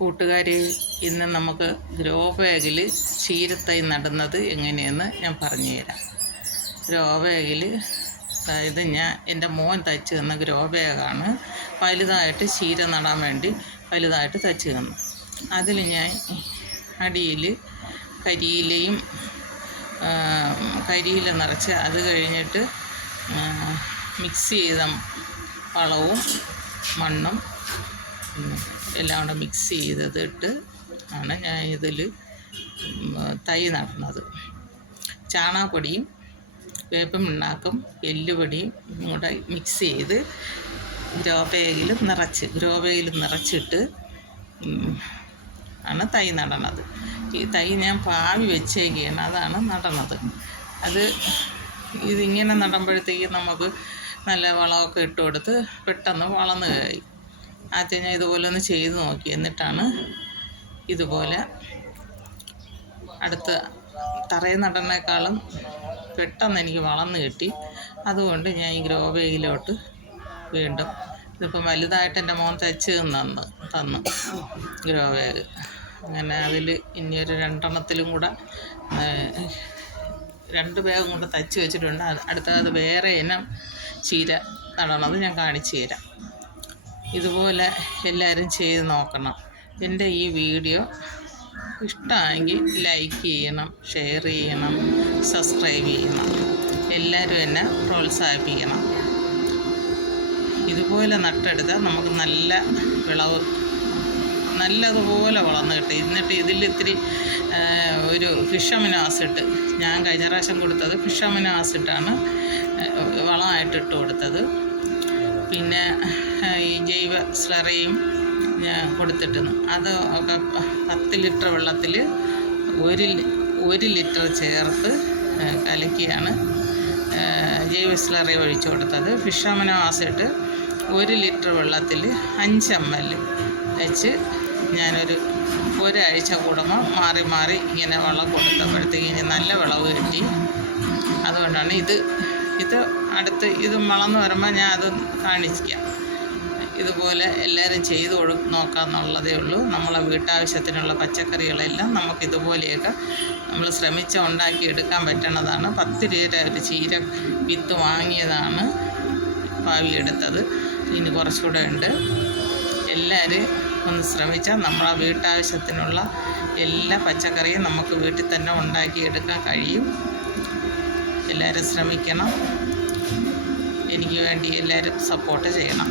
കൂട്ടുകാരി ഇന്ന് നമുക്ക് ഗ്രോ ബാഗിൽ ചീരത്തൈ നടുന്നത് എങ്ങനെയെന്ന് ഞാൻ പറഞ്ഞു തരാം. ഗ്രോ ബാഗിൽ അതായത് ഞാൻ എന്റെ മോൻ തയ്ച്ച് തന്ന ഗ്രോ ബാഗാണ് വലുതായിട്ട് ചീര നടാൻ വേണ്ടി വലുതായിട്ട് തയ്ച്ച് തന്നു അതിൽ ഞാൻ അടിയിൽ കരിയിലയും കരിയില നിറച്ച് അത് കഴിഞ്ഞിട്ട് മിക്സ് ചെയ്ത വളവും മണ്ണും എല്ലാം കൂടെ മിക്സ് ചെയ്തതിട്ട് ആണ് ഞാൻ ഇതിൽ തൈ നടുന്നത് ചാണകപ്പൊടിയും വേപ്പും പിണ്ണാക്കും എല്ലുപൊടിയും കൂടെ മിക്സ് ചെയ്ത് ഗ്രോ ബാഗിൽ നിറച്ച് ഗ്രോ ബാഗിൽ നിറച്ചിട്ട് ആണ് തൈ നടണത് ഈ തൈ ഞാൻ പാവി വെച്ചേക്കാണ് അതാണ് നടണത് അത് ഇതിങ്ങനെ നടുമ്പോഴത്തേക്ക് നമുക്ക് നല്ല വളമൊക്കെ ഇട്ട് കൊടുത്ത് പെട്ടെന്ന് വളർന്നു കഴിയും ആദ്യം ഞാൻ ഇതുപോലെ ഒന്ന് ചെയ്ത് നോക്കി. എന്നിട്ടാണ് ഇതുപോലെ അടുത്ത തറയിൽ നടനേക്കാളും പെട്ടെന്ന് എനിക്ക് വളർന്ന് കിട്ടി. അതുകൊണ്ട് ഞാൻ ഈ ഗ്രോ ബാഗിലോട്ട് വീണ്ടും ഇതിപ്പം വലുതായിട്ട് എന്റെ മോൻ തയ്ച്ച് തന്നു തന്നു ഗ്രോ ബാഗ് അങ്ങനെ അതിൽ ഇനിയൊരു രണ്ടെണ്ണത്തിലും കൂടെ രണ്ട് ബാഗും കൂടെ തയ്ച്ച് വെച്ചിട്ടുണ്ട്. അടുത്തത് വേറെ ഇനം ചീര നടണത് ഞാൻ കാണിച്ചു തരാം. ഇതുപോലെ എല്ലാവരും ചെയ്ത് നോക്കണം. എന്റെ ഈ വീഡിയോ ഇഷ്ടമായെങ്കിൽ ലൈക്ക് ചെയ്യണം ഷെയർ ചെയ്യണം സബ്സ്ക്രൈബ് ചെയ്യണം. എല്ലാവരും എന്നെ പ്രോത്സാഹിപ്പിക്കണം. ഇതുപോലെ നട്ടെടുത്താൽ നമുക്ക് നല്ല വിളവ് നല്ലതുപോലെ വളർന്നു കിട്ടും. എന്നിട്ട് ഇതിൽ ഇത്തിരി ഒരു ഫിഷമിനോ ആസിഡ് ഞാൻ കഴിഞ്ഞ പ്രാവശ്യം കൊടുത്തത് ഫിഷമിനോ ആസിഡാണ് വളമായിട്ട് ഇട്ട് കൊടുത്തത്. പിന്നെ ഈ സ്ലറിയും ഞാൻ കൊടുത്തിട്ടുണ്ട് അത് ഒക്കെ പത്ത് ലിറ്റർ വെള്ളത്തിൽ ഒരു ഒരു ലിറ്റർ ചേർത്ത് കലക്കിയാണ് ജൈവ സ്ലറി ഒഴിച്ചു കൊടുത്തത്. ഫിഷമിനോ ആസിഡ് ഒരു ലിറ്റർ വെള്ളത്തിൽ അഞ്ച് എം എൽ വെച്ച് ഞാനൊരു ഒരാഴ്ച കൂടുമ്പോൾ മാറി മാറി ഇങ്ങനെ വെള്ളം കൊടുത്തപ്പോഴത്തേക്ക് നല്ല വിളവ് കിട്ടി. അതുകൊണ്ടാണ് ഇത് ഇത് അടുത്ത് ഇത് വളർന്ന് വരുമ്പോൾ ഞാൻ അത് കാണിക്കാം. ഇതുപോലെ എല്ലാവരും ചെയ്തു കൊടു നോക്കാമെന്നുള്ളതേ ഉള്ളൂ. നമ്മളെ വീട്ടാവശ്യത്തിനുള്ള പച്ചക്കറികളെല്ലാം നമുക്ക് ഇതുപോലെയൊക്കെ നമ്മൾ ശ്രമിച്ച് ഉണ്ടാക്കിയെടുക്കാൻ പറ്റണതാണ്. പത്ത് രൂപ ഒരു ചീര വിത്ത് വാങ്ങിയതാണ് പാവിയെടുത്തത് ഇനി കുറച്ചുകൂടെ ഉണ്ട്. എല്ലാവരും ഒന്ന് ശ്രമിച്ചാൽ നമ്മളെ വീട്ടാവശ്യത്തിനുള്ള എല്ലാ പച്ചക്കറിയും നമുക്ക് വീട്ടിൽ തന്നെ ഉണ്ടാക്കി എടുക്കാൻ കഴിയും. എല്ലാവരും ശ്രമിക്കണം. എനിക്ക് വേണ്ടി എല്ലാവരും സപ്പോർട്ട് ചെയ്യണം.